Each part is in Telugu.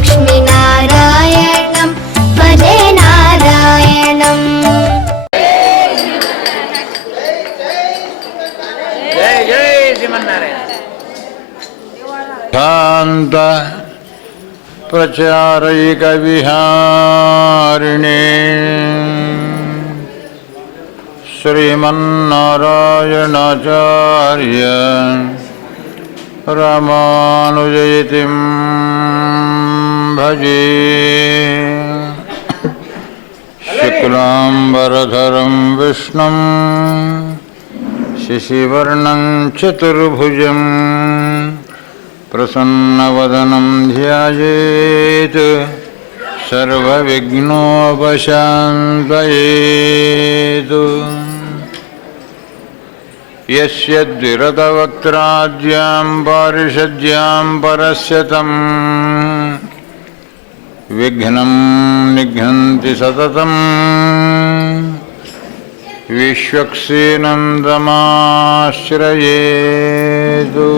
లక్ష్మీనారాయణం భజే నారాయణం. జై జై శ్రీమన్నారాయణ. శాంత ప్రచారైక విహారిణే శ్రీమన్నారాయణాచార్య రామానుజయతిం భజే. శుక్లాంబరధరం విష్ణుం శశివర్ణం చతుర్భుజం ప్రసన్నవదనం ధ్యాయేత్ సర్వవిఘ్నోపశాంతయేత్. యస్య ద్విరతవక్త్రాద్యాం పారిషద్యాం పరస్యతం విఘ్నం నిఘ్నంతి సతతం విశ్వక్సేనందమాశ్రయేతు.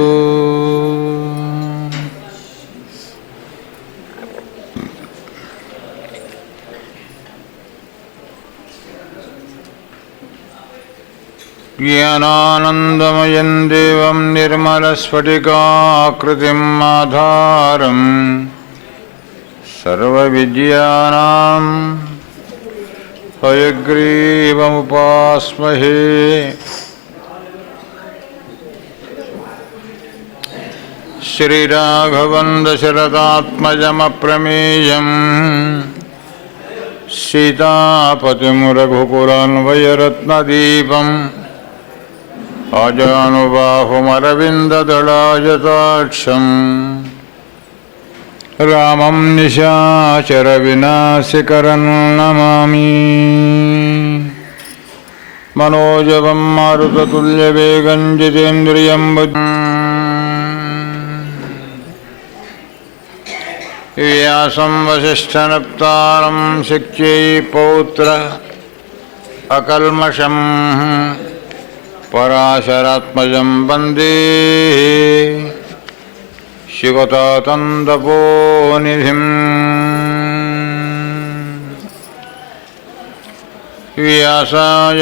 జ్ఞానానందమయం దేవం నిర్మలస్ఫటికాకృతిం ఆధారం సర్వవిద్యానాం హయగ్రీవముపాస్మహే. శ్రీరాఘవం దశరథాత్మజమప్రమేయం సీతాపతిం రఘుకులాన్వయరత్నదీపం ఆజానుబాహుమరవిందదళాయతాక్షం రామం నిశాచర వినాశకరం నమామి. మనోజవం మారుతతుల్యవేగం జితేంద్రియం వ్యాసం వసిష్ఠనప్తారం శక్త్యై పౌత్ర అకల్మషం పరాశరాత్మజం వందే శివతాతందపోనిధిం. వ్యాసాయ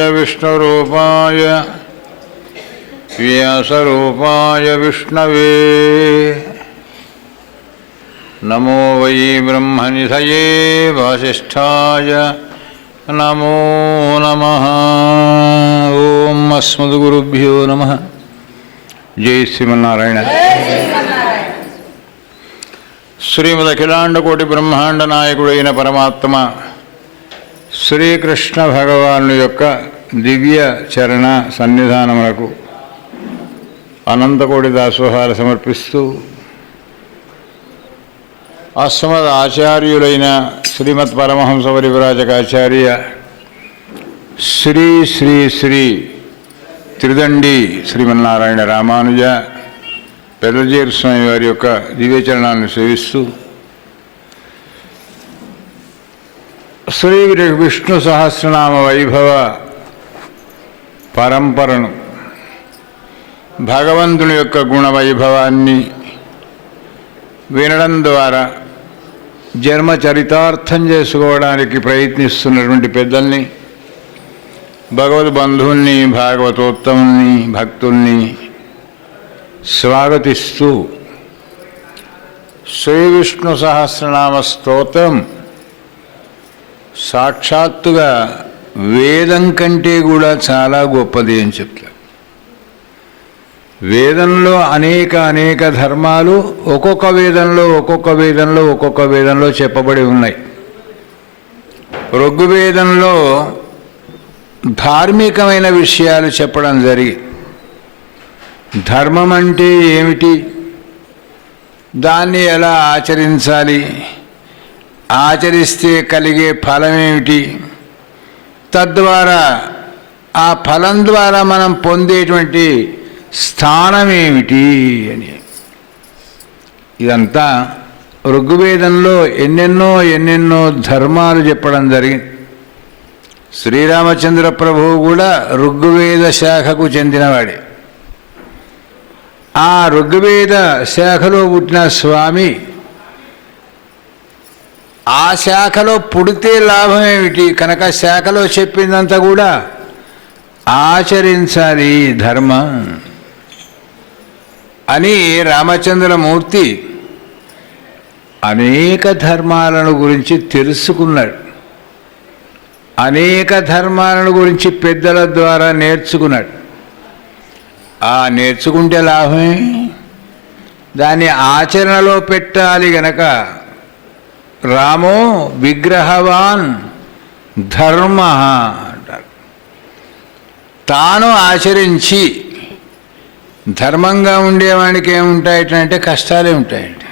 వ్యాసరూపాయ విష్ణవే నమో వై బ్రహ్మనిధయే వాసిష్ఠాయ నమో నమః. ఓం అస్మద్గురుభ్యో నమః. జై శ్రీమన్నారాయణ. శ్రీమద్ అఖిలాండకోటి బ్రహ్మాండ నాయకుడైన పరమాత్మ శ్రీకృష్ణ భగవాను యొక్క దివ్య చరణ సన్నిధానములకు అనంతకోటి దాసోహాలు సమర్పిస్తూ అస్మద్ ఆచార్యులైన శ్రీమద్ పరమహంస పరివ్రాజకాచార్య శ్రీ శ్రీ శ్రీ త్రిదండి శ్రీమన్నారాయణ రామానుజ పెదజేరు స్వామి వారి యొక్క దివ్యచరణాలను సేవిస్తూ శ్రీ విష్ణు సహస్రనామ వైభవ పరంపరను భగవంతుని యొక్క గుణవైభవాన్ని వినడం ద్వారా జన్మ చరితార్థం చేసుకోవడానికి ప్రయత్నిస్తున్నటువంటి పెద్దల్ని, భగవద్ బంధువుల్ని, భాగవతోత్తముల్ని, భక్తుల్ని స్వాగతిస్తూ శ్రీ విష్ణు సహస్రనామ స్తోత్రం సాక్షాత్తుగా వేదం కంటే కూడా చాలా గొప్పది అని చెప్తారు. వేదంలో అనేక ధర్మాలు ఒక్కొక్క వేదంలో చెప్పబడి ఉన్నాయి. ఋగ్వేదంలో ధార్మికమైన విషయాలు చెప్పడం జరిగి, ధర్మం అంటే ఏమిటి, దాన్ని ఎలా ఆచరించాలి, ఆచరిస్తే కలిగే ఫలమేమిటి, తద్వారా ఆ ఫలం ద్వారా మనం పొందేటువంటి స్థానమేమిటి అని, ఇదంతా ఋగ్వేదంలో ఎన్నెన్నో ధర్మాలు చెప్పడం జరిగింది. శ్రీరామచంద్ర ప్రభువు కూడా ఋగ్వేద శాఖకు చెందినవాడే. ఆ ఋగ్వేద శాఖలో పుట్టిన స్వామి ఆ శాఖలో పుడితే లాభం ఏమిటి కనుక శాఖలో చెప్పిందంతా కూడా ఆచరించాలి ధర్మం అని రామచంద్రమూర్తి అనేక ధర్మాలను గురించి తెలుసుకున్నాడు. అనేక ధర్మాలను గురించి పెద్దల ద్వారా నేర్చుకున్నాడు. ఆ నేర్చుకుంటే లాభమే, దాన్ని ఆచరణలో పెట్టాలి గనక రామో విగ్రహవాన్ ధర్మ అంటారు. తాను ఆచరించి ధర్మంగా ఉండేవాడికి ఏముంటాయంటే కష్టాలే ఉంటాయండి.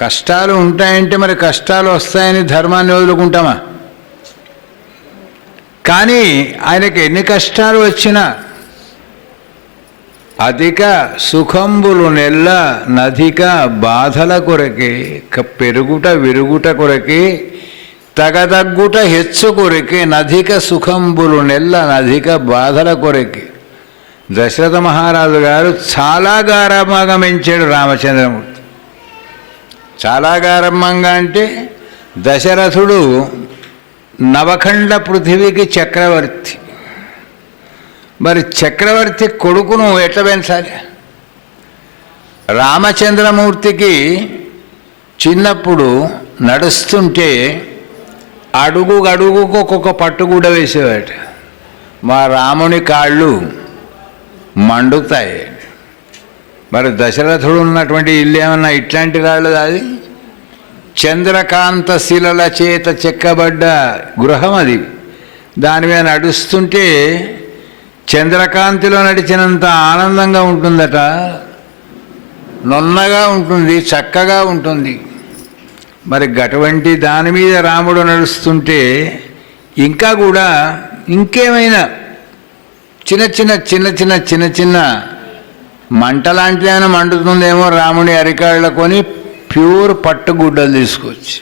కష్టాలు ఉంటాయంటే మరి కష్టాలు వస్తాయని ధర్మాన్ని వదులుకుంటామా? కానీ ఆయనకి ఎన్ని కష్టాలు వచ్చినా అధిక సుఖంబులు నెల్ల నధిక బాధల కొరకే పెరుగుట విరుగుట కొరకే తగదగ్గుట హెచ్చు కొరకే నధిక సుఖంబులు నెల్ల నధిక బాధల కొరకే. దశరథ మహారాజు గారు చాలా గారాభంగా పెంచాడు రామచంద్రమూర్తి. చాలా గారమ్మంగా అంటే దశరథుడు నవఖండ పృథివీకి చక్రవర్తి. మరి చక్రవర్తి కొడుకును ఎట్లా పెంచాలి? రామచంద్రమూర్తికి చిన్నప్పుడు నడుస్తుంటే అడుగు అడుగుకు ఒక్కొక్క పట్టుగూడ వేసేవాడు. మా రాముని కాళ్ళు మండుతాయి. మరి దశరథుడు ఉన్నటువంటి ఇల్లు ఏమన్నా ఇట్లాంటి రాళ్ళు? అది చంద్రకాంత శిలల చేత చెక్కబడ్డ గృహం. అది దాని మీద నడుస్తుంటే చంద్రకాంతిలో నడిచినంత ఆనందంగా ఉంటుందట, నున్నగా ఉంటుంది, చక్కగా ఉంటుంది. మరి అటువంటి దాని మీద రాముడు నడుస్తుంటే ఇంకా కూడా ఇంకేమైనా చిన్న చిన్న చిన్న చిన్న చిన్న చిన్న మంట లాంటిదైనా మండుతుందేమో రాముడి అరికాళ్ళ కొని ప్యూర్ పట్టుగుడ్డలు తీసుకొచ్చి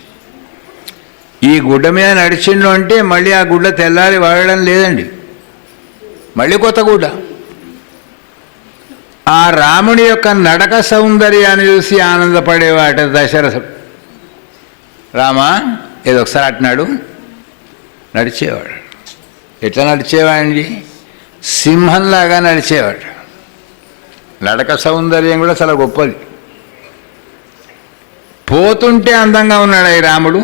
ఈ గుడ్డ మీద నడిచిండు అంటే మళ్ళీ ఆ గుడ్డ తెల్లారి వాడడం లేదండి, మళ్ళీ కొత్త గుడ్డ. ఆ రాముడి యొక్క నడక సౌందర్యాన్ని చూసి ఆనందపడేవాట దశరథుడు. రామా ఏదో ఒకసారి అట్నాడు నడిచేవాడు. ఎట్లా నడిచేవాడండి? సింహంలాగా నడిచేవాడు. నడక సౌందర్యం కూడా చాలా గొప్పది. పోతుంటే అందంగా ఉన్నాడు ఈ రాముడు.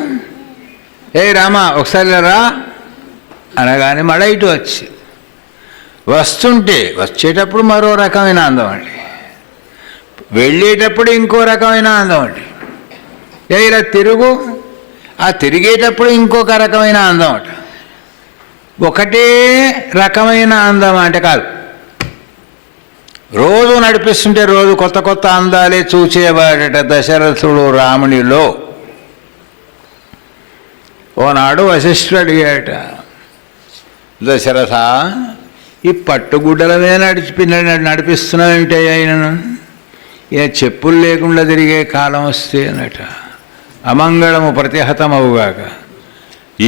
ఏ రామా ఒకసారి రా అనగానే మళ్ళీ ఇటు వచ్చి, వస్తుంటే వచ్చేటప్పుడు మరో రకమైన అందం అండి, వెళ్ళేటప్పుడు ఇంకో రకమైన అందం అండి. ఏ ఇలా తిరుగు, ఆ తిరిగేటప్పుడు ఇంకొక రకమైన అందం అంట. ఒకటే రకమైన అందం అంటే కాదు, రోజు నడిపిస్తుంటే రోజు కొత్త కొత్త అందాలే చూచేవాడట దశరథుడు రామునిలో. ఓనాడు వశిష్ఠుడు అడిగాట, దశరథ ఈ పట్టుగుడ్డల మీద నడిపిస్తున్నావు ఏమిటయ్యా ఆయనను? ఈయన చెప్పులు లేకుండా తిరిగే కాలం వస్తే అన్నట అమంగళము ప్రతిహతమవుగాక.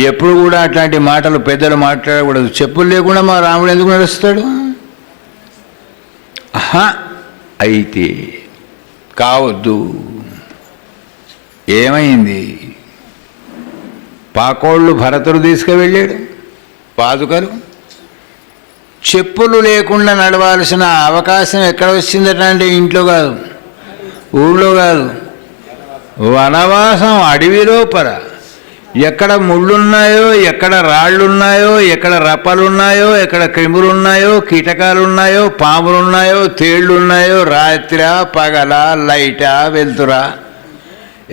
ఎప్పుడు కూడా అట్లాంటి మాటలు పెద్దలు మాట్లాడకూడదు. చెప్పులు లేకుండా మా రాముడు ఎందుకు నడుస్తాడు? అయితే కావద్దు. ఏమైంది? పాకోళ్ళు భరతుడు తీసుకువెళ్ళాడు పాదుకలు. చెప్పులు లేకుండా నడవాల్సిన అవకాశం ఎక్కడ వచ్చిందట అంటే ఇంట్లో కాదు, ఊళ్ళో కాదు, వనవాసం అడవి లోపల. ఎక్కడ ముళ్ళున్నాయో, ఎక్కడ రాళ్ళున్నాయో, ఎక్కడ రప్పలున్నాయో, ఎక్కడ క్రిములున్నాయో, కీటకాలున్నాయో, పాములున్నాయో, తేళ్లున్నాయో, రాత్రి పగల లైటా వెలుతురా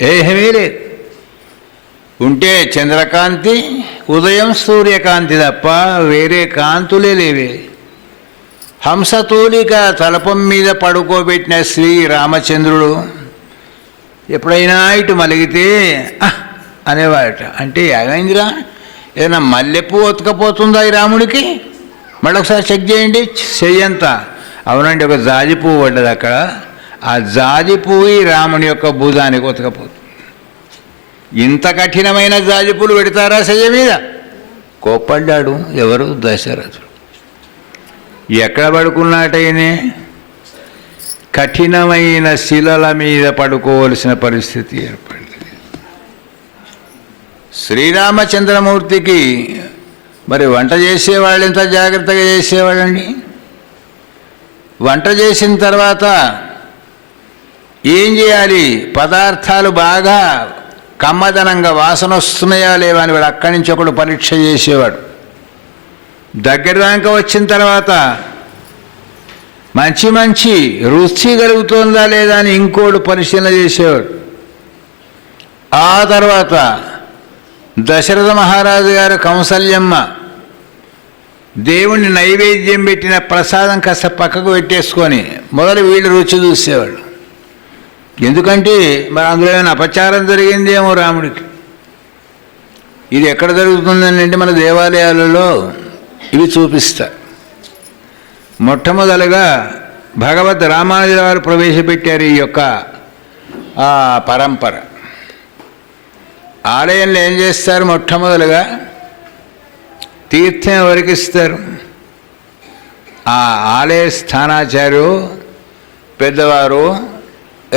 ఏమీ లేదు. ఉంటే చంద్రకాంతి, ఉదయం సూర్యకాంతి తప్ప వేరే కాంతులే లేవే. హంసతూలిక తలపం మీద పడుకోబెట్టిన శ్రీ రామచంద్రుడు ఎప్పుడైనా ఇటు మలిగితే అనేవాడట. అంటే ఏమైందిరా, ఏదైనా మల్లెపూ ఉతకపోతుందా ఈ రాముడికి? మళ్ళీ ఒకసారి చెక్ చేయండి చెయ్యంతా. అవునండి, ఒక జాజి పువ్వు పడ్డది అక్కడ. ఆ జాజి పువ్వు ఈ రాముని యొక్క భుజానికి ఉతకపోతుంది. ఇంత కఠినమైన జాజి పూలు పెడతారా చెయ్య మీద? కోప్పడ్డాడు ఎవరు? దశరథుడు. ఎక్కడ పడుకున్నాటైనే? కఠినమైన శిలల మీద పడుకోవలసిన పరిస్థితి ఏర్పడింది. శ్రీరామచంద్రమూర్తికి మరి వంట చేసేవాళ్ళు ఎంత జాగ్రత్తగా చేసేవాళ్ళండి. వంట చేసిన తర్వాత ఏం చేయాలి, పదార్థాలు బాగా కమ్మదనంగా వాసన వస్తున్నాయా లేవా అని వాడు అక్కడి నుంచి ఒకడు పరీక్ష చేసేవాడు. దగ్గర దాకా వచ్చిన తర్వాత మంచి మంచి రుచి కలుగుతుందా లేదా అని ఇంకోడు పరిశీలన చేసేవాడు. ఆ తర్వాత దశరథ మహారాజు గారు కౌసల్యమ్మ దేవుణ్ణి నైవేద్యం పెట్టిన ప్రసాదం కాస్త పక్కకు పెట్టేసుకొని మొదలు వీళ్ళు రుచి చూసేవాళ్ళు. ఎందుకంటే మరి అందులో ఏమైనా అపచారం జరిగిందేమో రాముడికి. ఇది ఎక్కడ జరుగుతుందని అంటే మన దేవాలయాలలో ఇవి చూపిస్తారు. మొట్టమొదలుగా భగవద్ రామానుజుల వారు ప్రవేశపెట్టారు ఈ యొక్క పరంపర. ఆలయంలో ఏం చేస్తారు, మొట్టమొదలుగా తీర్థం ఎవరికి ఇస్తారు, ఆ ఆలయ స్థానాచార్యు పెద్దవారు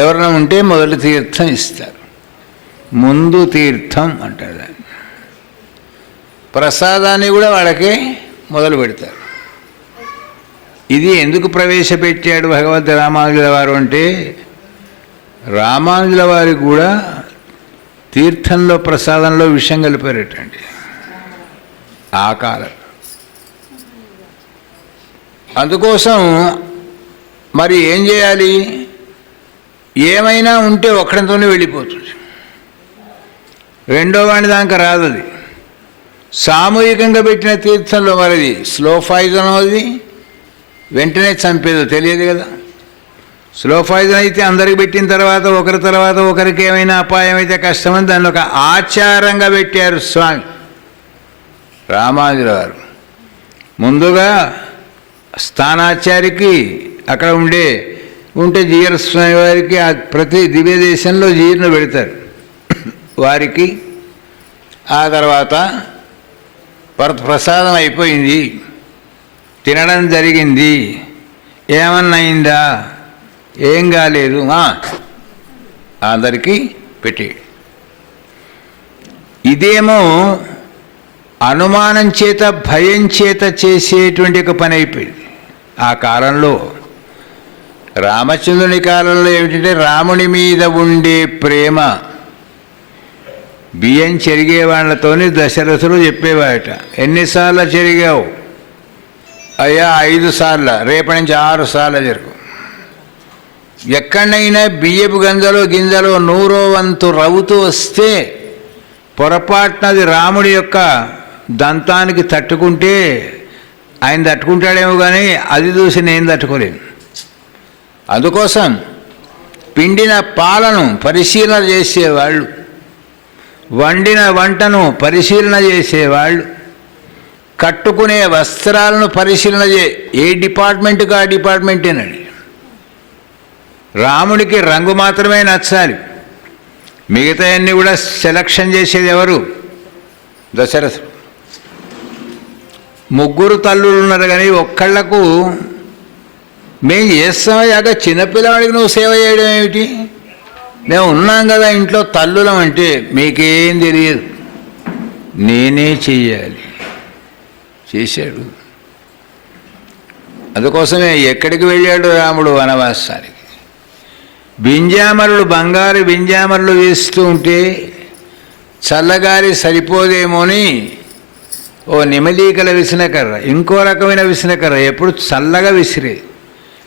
ఎవరైనా ఉంటే మొదటి తీర్థం ఇస్తారు. ముందు తీర్థం అంటారు దాన్ని. ప్రసాదాన్ని కూడా వాళ్ళకే మొదలు పెడతారు. ఇది ఎందుకు ప్రవేశపెట్టాడు భగవద్ రామానుజుల వారు అంటే, రామానుజుల వారికి కూడా తీర్థంలో ప్రసాదంలో విషం కలిపారటండి ఆ కాలం. అందుకోసం మరి ఏం చేయాలి, ఏమైనా ఉంటే ఒక్కడితోనే వెళ్ళిపోతుంది, రెండో వాడి దాకా రాదు. అది సామూహికంగా పెట్టిన తీర్థంలో మరిది స్లో పాయిజన్ అది వెంటనే చంపేదో తెలియదు కదా. స్లో పాయిజన్ అయితే అందరికి పెట్టిన తర్వాత ఒకరికి ఏమైనా అపాయం అయితే కష్టమని దాన్ని ఒక ఆచారంగా పెట్టారు స్వామి రామానుజుల వారు. ముందుగా స్థానాచారికి అక్కడ ఉంటే జీర స్వామి వారికి ప్రతి దివ్య దేశంలో జీర్ణ పెడతారు వారికి. ఆ తర్వాత ప్రసాదం అయిపోయింది, తినడం జరిగింది, ఏమన్నా అయిందా, ఏం కాలేదు, అందరికీ పెట్టి. ఇదేమో అనుమానం చేత భయం చేత చేసేటువంటి ఒక పని అయిపోయింది ఆ కాలంలో. రామచంద్రుని కాలంలో ఏమిటంటే రాముని మీద ఉండే ప్రేమ. బియ్యం చెరిగే వాళ్ళతోని దశరథుడు చెప్పేవాట, ఎన్నిసార్లు చెరిగావు అయ్యా, 5 సార్లు, రేపటి నుంచి 6 సార్లు జరుగు. ఎక్కడైనా బియ్యపు గింజలో 100వ వంతు రవ్వుతూ వస్తే పొరపాటునది రాముడి యొక్క దంతానికి తట్టుకుంటే ఆయన తట్టుకుంటాడేమో కానీ అది చూసి నేను తట్టుకోలేను. అందుకోసం పిండిన పాలను పరిశీలన చేసేవాళ్ళు, వండిన వంటను పరిశీలన చేసేవాళ్ళు, కట్టుకునే వస్త్రాలను పరిశీలన ఏ డిపార్ట్మెంట్కి ఆ డిపార్ట్మెంటేనండి. రాముడికి రంగు మాత్రమే నచ్చాలి, మిగతా అన్నీ కూడా సెలక్షన్ చేసేది ఎవరు, దశరథుడు. 3 తల్లులు ఉన్నారు కానీ ఒక్కళ్లకు మేము చేస్తామయ్యాక చిన్నపిల్లవాడికి నువ్వు సేవ చేయడం ఏమిటి, మేము ఉన్నాం కదా ఇంట్లో తల్లులం అంటే మీకేం తెలియదు, నేనే చెయ్యాలి. చేశాడు. అందుకోసమే ఎక్కడికి వెళ్ళాడు రాముడు వనవాసానికి. బింజామరులు, బంగారు బింజామరులు వేస్తూ ఉంటే చల్లగాలి సరిపోదేమోని ఓ నెమలీకల విసినకర్ర, ఇంకో రకమైన విసినకర్ర, ఎప్పుడు చల్లగా విసిరే.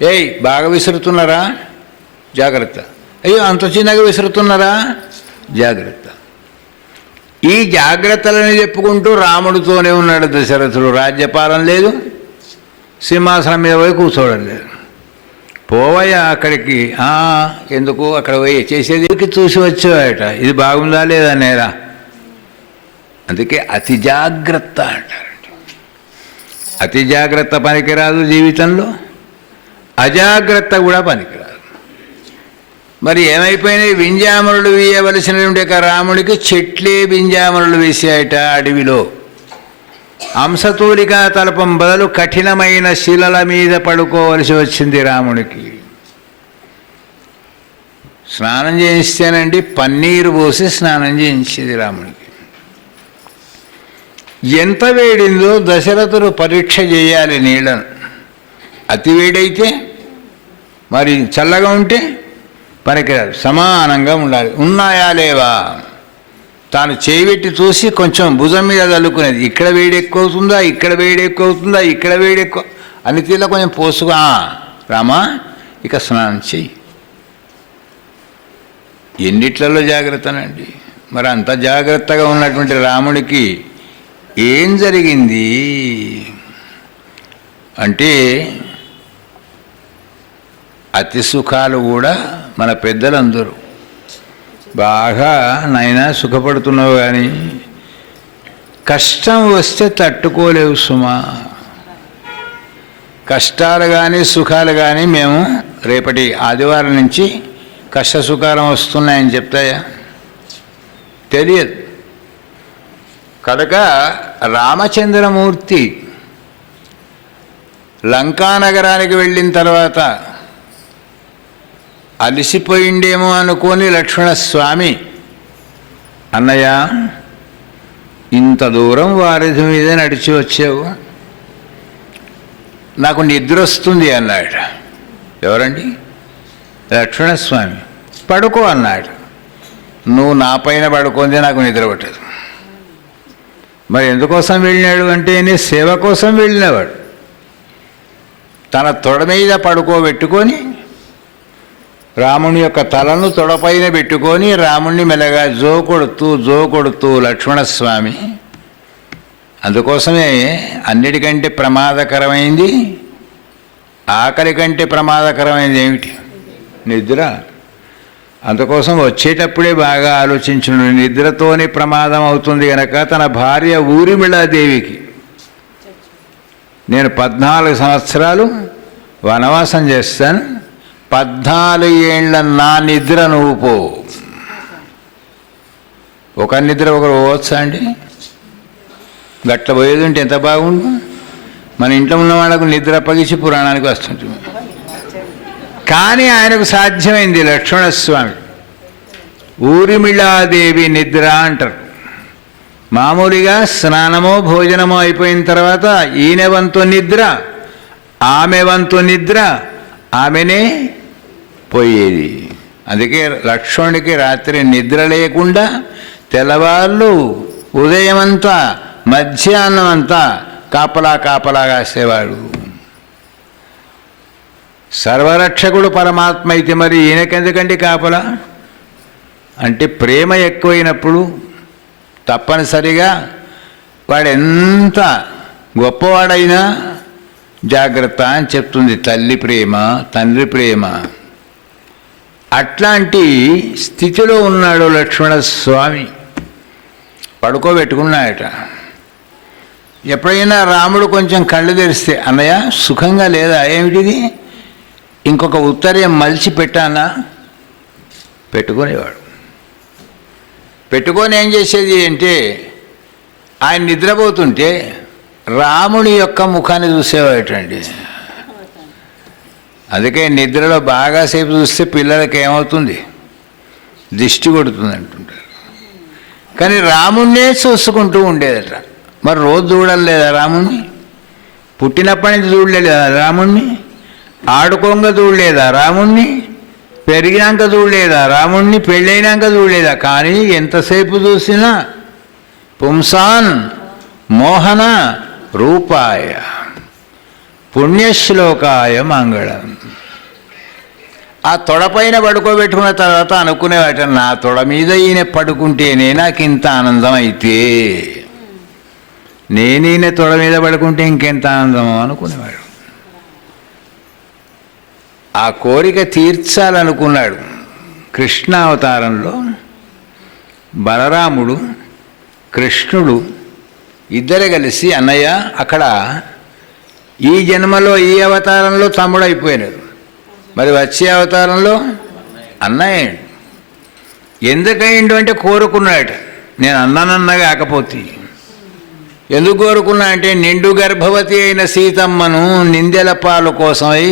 ఏయ్ బాగా విసురుతున్నారా, జాగ్రత్త. అయ్యో అంత చిన్నగా విసురుతున్నారా, జాగ్రత్త. ఈ జాగ్రత్తలని చెప్పుకుంటూ రాముడితోనే ఉన్నాడు దశరథుడు. రాజ్యపాలన లేదు, సింహాసనం మీద పోయి కూర్చోవడం లేదు. పోవయ్యా అక్కడికి, ఎందుకు అక్కడ పోయి చేసేది చూసి వచ్చేవాట, ఇది బాగుందా లేదా నేరా. అందుకే అతి జాగ్రత్త అంటారండి. అతి జాగ్రత్త పనికిరాదు జీవితంలో, అజాగ్రత్త కూడా పనికిరాదు. మరి ఏమైపోయినాయి, వింజామరులు వేయవలసినటువంటి రాముడికి చెట్లే వింజామరులు వేసాయట అడవిలో. అంశతూలికా తలపం బదులు కఠినమైన శిలల మీద పడుకోవలసి వచ్చింది రాముడికి. స్నానం చేయిస్తేనండి పన్నీరు పోసి స్నానం చేయించేది రాముడికి. ఎంత వేడిందో దశరథుడు పరీక్ష చేయాలి నీళ్ళను. అతి వేడైతే మరి చల్లగా ఉంటే పనికిరాదు, సమానంగా ఉండాలి. ఉన్నాయా లేవా తాను చేయబెట్టి చూసి కొంచెం భుజం మీద చల్లుకునేది. ఇక్కడ వేడి ఎక్కువ అవుతుందా, ఇక్కడ వేడి ఎక్కువ అవుతుందా, ఇక్కడ వేడి ఎక్కువ అన్ని తీరులో కొంచెం పోసుగా, రామా ఇక స్నానం చెయ్యి. ఎన్నిట్లలో జాగ్రత్తనండి. మరి అంత జాగ్రత్తగా ఉన్నటువంటి రాముడికి ఏం జరిగింది అంటే, అతి సుఖాలు కూడా మన పెద్దలందరూ బాగా నాయనా సుఖపడుతున్నావు, కానీ కష్టం వస్తే తట్టుకోలేవు సుమా. కష్టాలు కానీ సుఖాలు కానీ మేము రేపటి ఆదివారం నుంచి కష్ట సుఖాలు వస్తున్నాయని చెప్తాయా? తెలియదు. కనుక రామచంద్రమూర్తి లంకానగరానికి వెళ్ళిన తర్వాత అలసిపోయిండేమో అనుకొని లక్ష్మణస్వామి, అన్నయ్య ఇంత దూరం వారధి మీద నడిచి వచ్చావు, నాకు నిద్ర వస్తుంది అన్నాడు. ఎవరండి? లక్ష్మణస్వామి. పడుకో అన్నాడు. నువ్వు నా పైన పడుకుంది నాకు నిద్ర పట్టదు. మరి ఎందుకోసం వెళ్ళినాడు అంటే సేవ కోసం వెళ్ళినవాడు. తన తొడ మీద పడుకోబెట్టుకొని రాముని యొక్క తలను తొడపైన పెట్టుకొని రాముణ్ణి మెల్లగా జోకొడుతూ లక్ష్మణస్వామి. అందుకోసమే అన్నిటికంటే ప్రమాదకరమైంది, ఆకలి కంటే ప్రమాదకరమైనది ఏమిటి? నిద్ర. అందుకోసం వచ్చేటప్పుడే బాగా ఆలోచించును. నిద్రతోనే ప్రమాదం అవుతుంది కనుక తన భార్య ఊరిమిళాదేవికి, నేను 14 సంవత్సరాలు వనవాసం చేస్తాను, 14 ఏళ్ల నా నిద్ర నువ్వు పో. ఒక నిద్ర ఒకరు పోవచ్చా అండి? గట్ల పోయేది ఉంటే ఎంత బాగుండు. మన ఇంట్లో ఉన్న వాళ్ళకు నిద్ర అప్పగించి పురాణానికి వస్తుంటుంది. కానీ ఆయనకు సాధ్యమైంది. లక్ష్మణస్వామి ఊరిమిళాదేవి నిద్ర అంటారు. మామూలుగా స్నానమో భోజనమో అయిపోయిన తర్వాత ఈయన వంతు నిద్ర, ఆమె వంతు నిద్ర, ఆమెనే పోయేది. అందుకే లక్ష్మణుడికి రాత్రి నిద్ర లేకుండా తెల్లవాళ్ళు ఉదయమంతా మధ్యాహ్నం అంతా కాపలా కాసేవాడు. సర్వరక్షకుడు పరమాత్మ అయితే మరి ఈయనకెందుకండి కాపలా? అంటే ప్రేమ ఎక్కువైనప్పుడు తప్పనిసరిగా వాడెంత గొప్పవాడైనా జాగ్రత్త అని చెప్తుంది తల్లి ప్రేమ, తండ్రి ప్రేమ. అట్లాంటి స్థితిలో ఉన్నాడు లక్ష్మణస్వామి. పడుకోబెట్టుకున్నాడట. ఎప్పుడైనా రాముడు కొంచెం కళ్ళు తెరిస్తే, అన్నయ్య సుఖంగా లేదా, ఏమిటిది, ఇంకొక ఉత్తరం మలిచి పెట్టానా? పెట్టుకునేవాడు. పెట్టుకొని ఏం చేసేది అంటే, ఆయన నిద్రపోతుంటే రాముని యొక్క ముఖాన్ని చూసేవాటండి. అందుకే నిద్రలో బాగాసేపు చూస్తే పిల్లలకి ఏమవుతుంది, దిష్టి కొడుతుంది అంటుంటారు. కానీ రాముణ్ణే చూసుకుంటూ ఉండేదట. మరి రోజు చూడలేదా రాముణ్ణి? పుట్టినప్పటి నుంచి చూడలేదా రాముణ్ణి? ఆడుకోంగా చూడలేదా రాముణ్ణి? పెరిగినాక చూడలేదా రాముణ్ణి? పెళ్ళైనాక చూడలేదా? కానీ ఎంతసేపు చూసినా పుంసాన్ మోహన రూపాయ పుణ్యశ్లోకాయ మంగళం. ఆ తొడపైన పడుకోబెట్టుకున్న తర్వాత అనుకునేవాట, నా తొడ మీద ఈయన పడుకుంటేనే నాకు ఇంత ఆనందం అయితే, నేనీయన తొడ మీద పడుకుంటే ఇంకెంత ఆనందమో అనుకునేవాడు. ఆ కోరిక తీర్చాలనుకున్నాడు. కృష్ణావతారంలో బలరాముడు కృష్ణుడు ఇద్దరు కలిసి, అన్నయ్య అక్కడ ఈ జన్మలో ఈ అవతారంలో తమ్ముడు అయిపోయినాడు, మరి వచ్చే అవతారంలో అన్నయ్య. ఎందుకయిండు అంటే కోరుకున్నాడు. నేను అన్ననన్న కాకపోతే ఎందుకు కోరుకున్నా అంటే, నిండు గర్భవతి అయిన సీతమ్మను నిందెల పాలు కోసమై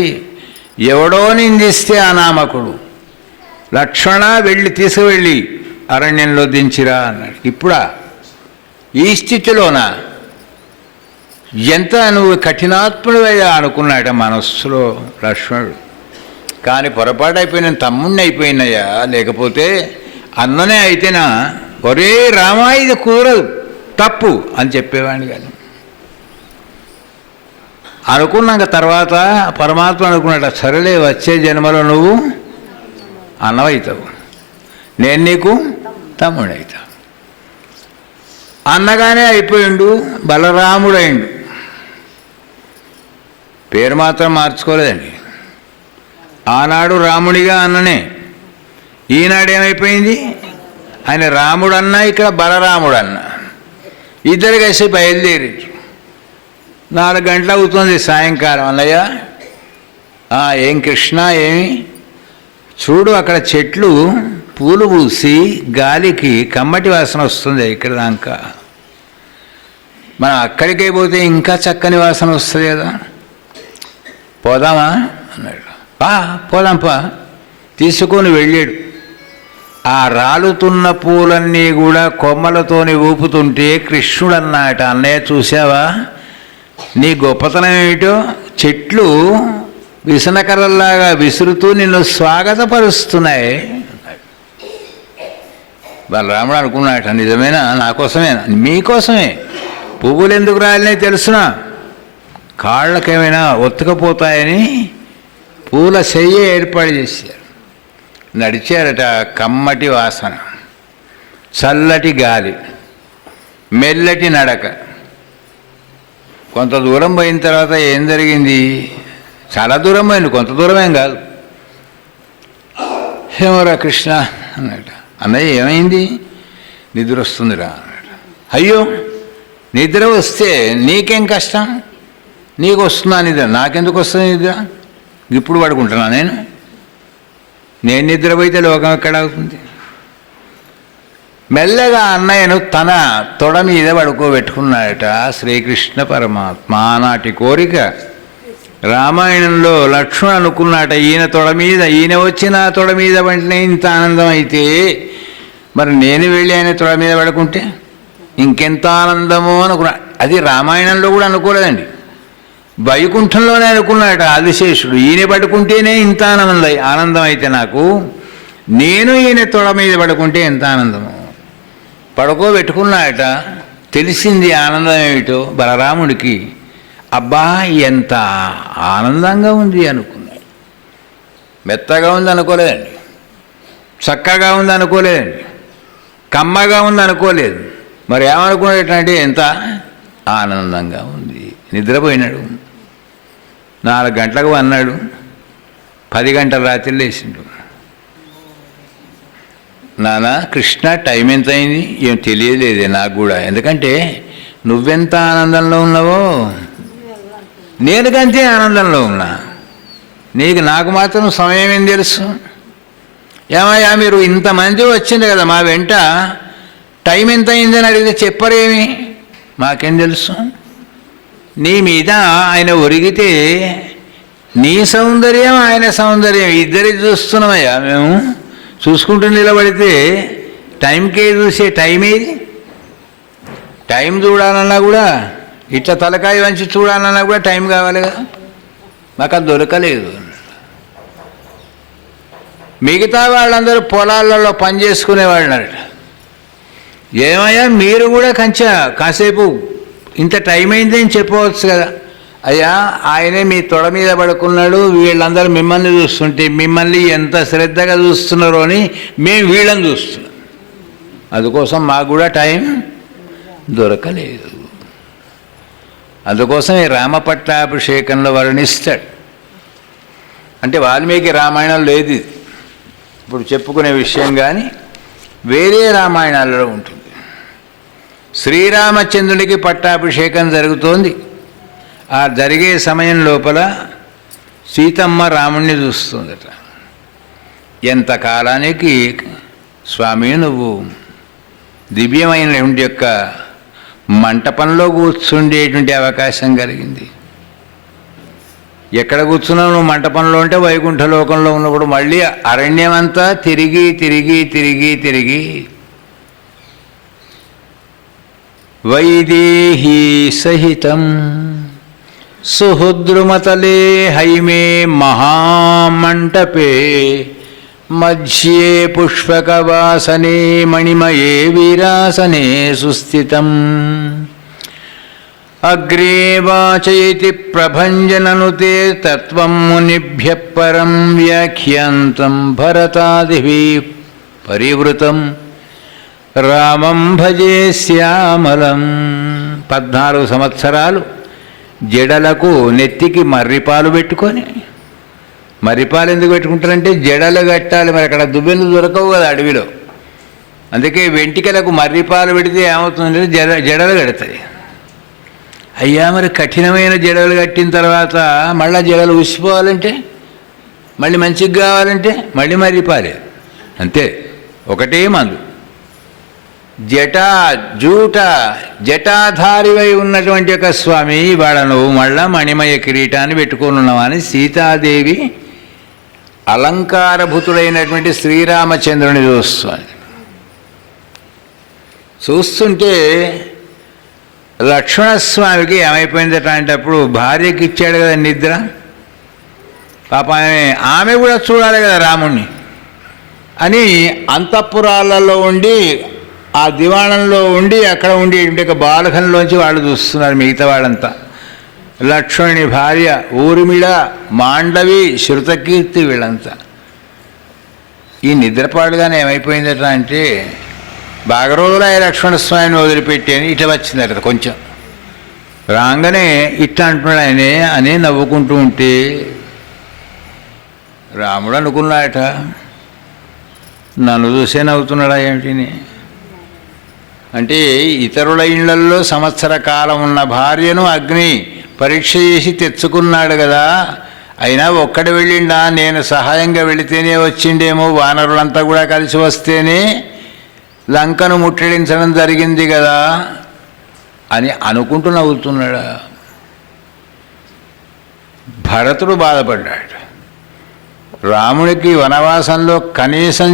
ఎవడో నిందిస్తే అనామకుడు లక్ష్మణ వెళ్ళి తీసుకువెళ్ళి అరణ్యంలో దించిరా అన్నాడు. ఇప్పుడా ఈ స్థితిలోన ఎంత నువ్వు కఠినాత్ముడివయ్యా అనుకున్నాట మనస్సులో లక్ష్మణుడు. కానీ పొరపాటు అయిపోయిన తమ్ముడిని అయిపోయినయ్యా, లేకపోతే అన్ననే అయితేనా ఒరే రామా ఇది కుదరదు తప్పు అని చెప్పేవాడిని కానీ అనుకున్నాక తర్వాత పరమాత్మ అనుకున్నాట, సరేలే వచ్చే జన్మలో నువ్వు అన్నవవుతావు, నేను నీకు తమ్ముడు అవుతావు. అన్నగానే అయిపోయిండు, బలరాముడైండు. పేరు మాత్రం మార్చుకోలేదండి. ఆనాడు రాముడిగా అన్ననే, ఈనాడు ఏమైపోయింది, ఆయన రాముడు అన్న, ఇక్కడ బలరాముడు అన్న. ఇద్దరు కలిసి బయలుదేరారు. 4 గంటలు అవుతుంది సాయంకాలం. అన్నయ్య ఏం కృష్ణ ఏమి చూడు, అక్కడ చెట్లు పూలు పూసి గాలికి కమ్మటి వాసన వస్తుంది, ఇక్కడ దాకా మనం అక్కడికే పోతే ఇంకా చక్కని వాసన వస్తుంది కదా, పోదామా అన్నాడు. పోదాంపా తీసుకొని వెళ్ళాడు. ఆ రాలుతున్న పూలన్నీ కూడా కొమ్మలతోని ఊపుతుంటే కృష్ణుడు అన్నమాట, అన్నయ్య చూసావా నీ గొప్పతనం ఏమిటో, చెట్లు విసనకరల్లాగా విసురుతూ నిన్ను స్వాగతపరుస్తున్నాయి. బలరాముడు అనుకున్నాట, నిజమేనా, నా కోసమేనా, మీకోసమే. పువ్వులు ఎందుకు రాలినాయి తెలుసునా, కాళ్ళకేమైనా ఒత్తుకపోతాయని పూల చెయ్యి ఏర్పాటు చేశారు. నడిచారట, కమ్మటి వాసన, చల్లటి గాలి, మెల్లటి నడక. కొంత దూరం పోయిన తర్వాత ఏం జరిగింది, చాలా దూరం పోయింది, కొంత దూరమేం కాదు. ఏమోరా కృష్ణ అన్నట. అన్నయ్య ఏమైంది, నిద్ర వస్తుందిరా అన్నట. అయ్యో నిద్ర వస్తే నీకేం కష్టం, నీకు వస్తుందా నిద్ర, నాకెందుకు వస్తుంది నిద్ర, ఇప్పుడు పడుకుంటున్నా నేను నిద్రపోయితే లోకం ఎక్కడ అవుతుంది. మెల్లగా అన్నయ్యను తన తొడ మీద పడుకోబెట్టుకున్నాడట శ్రీకృష్ణ పరమాత్మ. ఆనాటి కోరిక రామాయణంలో లక్ష్మణుడు అనుకున్నాట, ఈయన తొడ మీద, ఈయన వచ్చి నా తొడ మీద వెంటనే ఇంత ఆనందం అయితే మరి నేను వెళ్ళి ఆయన తొడ మీద పడుకుంటే ఇంకెంత ఆనందమో అనుకున్నా. అది రామాయణంలో కూడా అనుకోలేదండి, వైకుంఠంలోనే అనుకున్నాట ఆదిశేషుడు, ఈయన పడుకుంటేనే ఇంత ఆనందం అయితే నాకు, నేను ఈయన తొడ మీద పడుకుంటే ఎంత ఆనందము. పడుకోబెట్టుకున్నాట. తెలిసింది ఆనందం ఏమిటో బలరాముడికి. అబ్బా ఎంత ఆనందంగా ఉంది అనుకున్నాడు. మెత్తగా ఉంది అనుకోలేదండి, చక్కగా ఉంది అనుకోలేదండి, కమ్మగా ఉంది అనుకోలేదు. మరి ఏమనుకున్నాడంటే ఎంత ఆనందంగా ఉంది. నిద్రపోయినాడు. 4 గంటలకు అన్నాడు, 10 గంటల రాత్రి లేచిండు. నాన్న కృష్ణ టైం ఎంత అయింది, ఏం తెలియలేదే నాకు కూడా, ఎందుకంటే నువ్వెంత ఆనందంలో ఉన్నావో నేను కంటే ఆనందంలో ఉన్నా, నాకు మాత్రం సమయం ఏం తెలుసు. ఏమయ్యా మీరు ఇంతమంది వచ్చింది కదా మా వెంట, టైం ఎంత అయిందని అడిగితే చెప్పరేమి, మాకేం తెలుసు. నీ మీద ఆయన ఒరిగితే నీ సౌందర్యం ఆయన సౌందర్యం ఇద్దరి చూస్తున్నామయ్యా, మేము చూసుకుంటూ నిలబడితే టైంకే చూసే టైం ఏది. టైం చూడాలన్నా కూడా ఇట్లా తలకాయ వంచి చూడాలన్నా కూడా టైం కావాలి కదా, మాకు అది దొరకలేదు. మిగతా వాళ్ళందరూ పొలాలలో పని చేసుకునేవాళ్ళన్నారట. ఏమయ్యా మీరు కూడా కాసేపు ఇంత టైం అయింది అని చెప్పవచ్చు కదా. అయ్యా ఆయనే మీ తొడ మీద పడుకున్నాడు, వీళ్ళందరూ మిమ్మల్ని చూస్తుంటే మిమ్మల్ని ఎంత శ్రద్ధగా చూస్తున్నారో అని మేము వీళ్ళని చూస్తున్నాం, అందుకోసం మాకు కూడా టైం దొరకలేదు. అందుకోసం ఈ రామపట్టాభిషేకంలో వర్ణిస్తాడు. అంటే వాల్మీకి రామాయణం లేదు ఇప్పుడు చెప్పుకునే విషయం, కానీ వేరే రామాయణాలలో ఉంటుంది. శ్రీరామచంద్రుడికి పట్టాభిషేకం జరుగుతోంది. ఆ జరిగే సమయం లోపల సీతమ్మ రాముణ్ణి చూస్తుందట. ఎంతకాలానికి స్వామి నువ్వు దివ్యమైన యొక్క మంటపంలో కూర్చుండేటువంటి అవకాశం కలిగింది. ఎక్కడ కూర్చున్నావు నువ్వు మంటపంలో అంటే వైకుంఠ లోకంలో ఉన్నప్పుడు మళ్ళీ అరణ్యం అంతా తిరిగి తిరిగి తిరిగి తిరిగి వైదేహీ సహితం సుహృద్రుమతలే హైమే మహామంటపే మధ్యే పుష్పకవాసనే మణిమయే వీరాసనే సుస్థితం అగ్రే వాచయతి ప్రభంజననుతే తత్వం మునిభ్యః పరం వ్యాఖ్యాంతం భరతాదిభిః పరివృతం రామం భజే శ్యామలం. 14 సంవత్సరాలు జడలకు నెత్తికి మర్రిపాలు పెట్టుకొని, మర్రిపాలు ఎందుకు పెట్టుకుంటారంటే జడలు కట్టాలి, మరి అక్కడ దువ్వెలు దొరకవు కదా అడవిలో, అందుకే వెంటికలకు మర్రిపాలు పెడితే ఏమవుతుందంటే జడలు కడతాయి. అయ్యా మరి కఠినమైన జడలు కట్టిన తర్వాత మళ్ళీ జడలు ఊసిపోవాలంటే, మళ్ళీ మంచిగా కావాలంటే మళ్ళీ మర్రిపాలే, అంతే, ఒకటే మందు. జటాధారివై ఉన్నటువంటి ఒక స్వామి ఇవాళ నువ్వు మళ్ళా మణిమయ కిరీటాన్ని పెట్టుకొని ఉన్నావని సీతాదేవి అలంకారభూతుడైనటువంటి శ్రీరామచంద్రుని చూస్తుంటే లక్ష్మణస్వామికి ఏమైపోయిందట అంటే, అప్పుడు భార్యకి ఇచ్చాడు కదా నిద్ర, పాప ఆమె కూడా చూడాలి కదా రాముణ్ణి అని అంతఃపురాలలో ఉండి, ఆ దివాణంలో ఉండి, అక్కడ ఉండి ఒక బాలకంలోంచి వాళ్ళు చూస్తున్నారు మిగతా వాళ్ళంతా. లక్ష్మణుని భార్య ఊర్మిళ, మాండవి, శృతకీర్తి, వీళ్ళంతా. ఈ నిద్రపాటుగానే ఏమైపోయిందట అంటే, బాగా రోజులు ఆ లక్ష్మణస్వామిని వదిలిపెట్టి అని ఇట్లా వచ్చిందట. కొంచెం రాగానే ఇట్లా అంటున్నాడు ఆయనే అని నవ్వుకుంటూ ఉంటే రాముడు అనుకున్నాడట, నన్ను చూసే నవ్వుతున్నాడా ఏమిటిని అంటే, ఇతరుల ఇళ్లల్లో సంవత్సర కాలం ఉన్న భార్యను అగ్ని పరీక్ష చేసి తెచ్చుకున్నాడు కదా, అయినా ఒక్కడు వెళ్ళిండా, నేను సహాయంగా వెళితేనే వచ్చిండేమో, వానరులంతా కూడా కలిసి వస్తేనే లంకను ముట్టడించడం జరిగింది కదా అని అనుకుంటూ నవ్వుతున్నాడు. భరతుడు బాధపడ్డాడు. రాముడికి వనవాసంలో కనీసం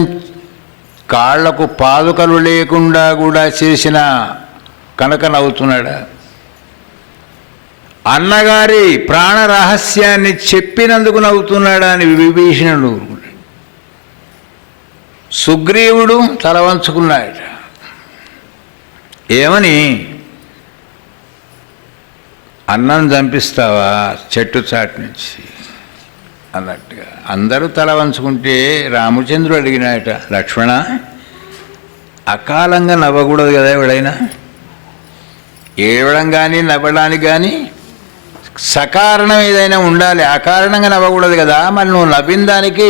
కాళ్లకు పాదుకలు లేకుండా కూడా చేసిన కనుక నవ్వుతున్నాడు. అన్నగారి ప్రాణ రహస్యాన్ని చెప్పినందుకు నవ్వుతున్నాడా అని విభీషణుడు. సుగ్రీవుడు తల వంచుకున్నాడు. ఏమని, అన్నం చంపిస్తావా చెట్టు చాటు నుంచి అన్నట్టుగా. అందరూ తల వంచుకుంటే రామచంద్రుడు అడిగినాయట, లక్ష్మణ అకాలంగా నవ్వకూడదు కదా ఎవడైనా, ఏడవడం కానీ నవ్వడానికి కానీ సకారణం ఏదైనా ఉండాలి, అకారణంగా నవ్వకూడదు కదా. మరి నువ్వు నవ్విన దానికి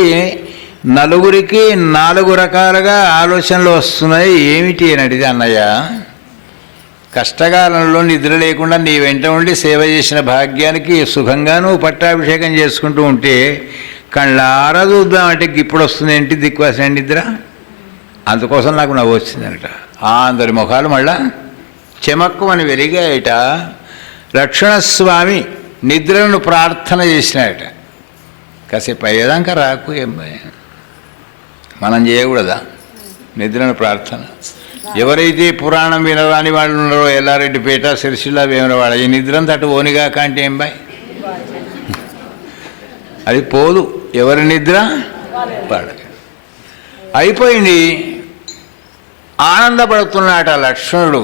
నలుగురికి 4 రకాలుగా ఆలోచనలు వస్తున్నాయి, ఏమిటి అని అడిగితే, అన్నయ్య కష్టకాలంలో నిద్ర లేకుండా నీ వెంట ఉండి సేవ చేసిన భాగ్యానికి సుఖంగా నువ్వు పట్టాభిషేకం చేసుకుంటూ ఉంటే కళ్ళారా చూద్దామంటే ఇప్పుడు వస్తుంది ఏంటి దిక్కువాసిన నిద్ర, అందుకోసం నాకు నవ్వు వచ్చిందనట. అందరి ముఖాలు మళ్ళా చెమక్కుమని వెలిగాయట. లక్ష్మణస్వామి నిద్రను ప్రార్థన చేసినాయట, కాసేపు అయ్యేదాకా రాకు, ఏం మనం చేయకూడదా నిద్రను ప్రార్థన? ఎవరైతే పురాణం వినరాని వాళ్ళు ఉన్నారో, ఎల్లారెడ్డిపేట, సిరిసిల్ల, వేమరవాడ, ఈ నిద్రంతా అటు ఓనిగాక అంటే ఏం బాయ్, అది పోదు. ఎవరి నిద్ర వాళ్ళకి అయిపోయింది. ఆనందపడుతున్నాట లక్ష్మణుడు.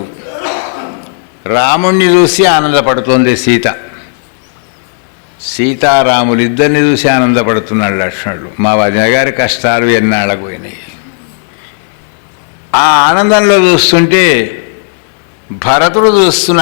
రాముణ్ణి చూసి ఆనందపడుతోంది సీత. సీతారాములిద్దరిని చూసి ఆనందపడుతున్నాడు లక్ష్మణుడు. మా వదిన గారి కష్టాలు ఎన్నాళ్ళకు పోయినాయి. ఆ ఆనందంలో చూస్తుంటే భరతుడు చూస్తున్నాడు.